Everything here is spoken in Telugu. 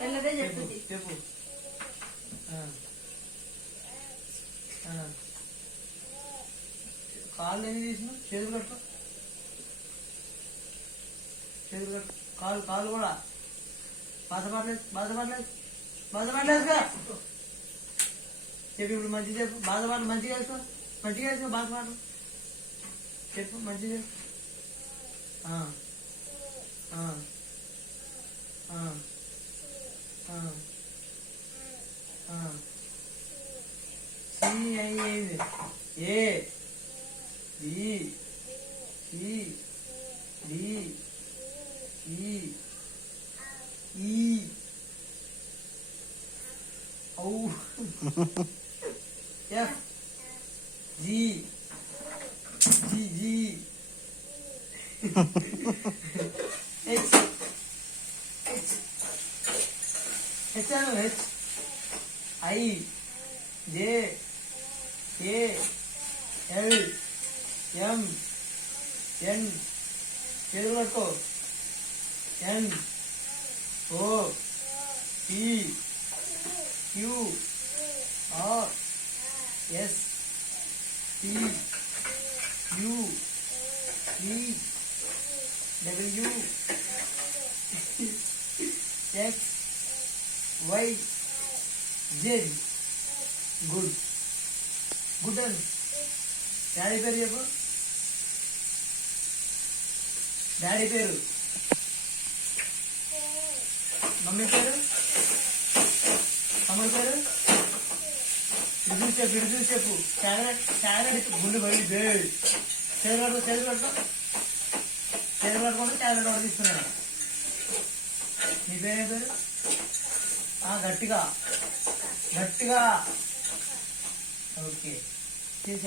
చెప్పు చెప్పు. కాళ్ళు ఏమి తీసిన? చేతులు కట్టు, చేతులు కట్టు. కాళ్ళు కాళ్ళు కూడా బాధపడలేదు, బాధపడలేదు, బాధపడలేదుగా చెప్పు. ఇప్పుడు మంచిగా చెప్పు. బాధపడలు మంచిగా వేసుకో, మంచిగా వేసుకో. బాధపడలు చెప్పు మంచిగా. అయ్యేది A B C D E E ఔ F G G G H H H అను H I J K L M N చేతులు పట్టుకో. N O P Q R S T U E W X Y Z. Good good అని డాడీ పేరు చెప్పు. డాడీ పేరు, మమ్మీ పేరు, తమ్ముడు పేరు. ఇటు చూసి చెప్పు, ఇటు చూసి చెప్పు. చాక్లెట్ గుండె బయలు చేతులు పట్టుకో, చేతులు పట్టుకో, చేతులు పట్టుకుంటే చాక్లెట్ ఆర్డర్ తీసుకున్నాను. నీ పేరే పేరు? గట్టిగా గట్టిగా. ఓకే చేసి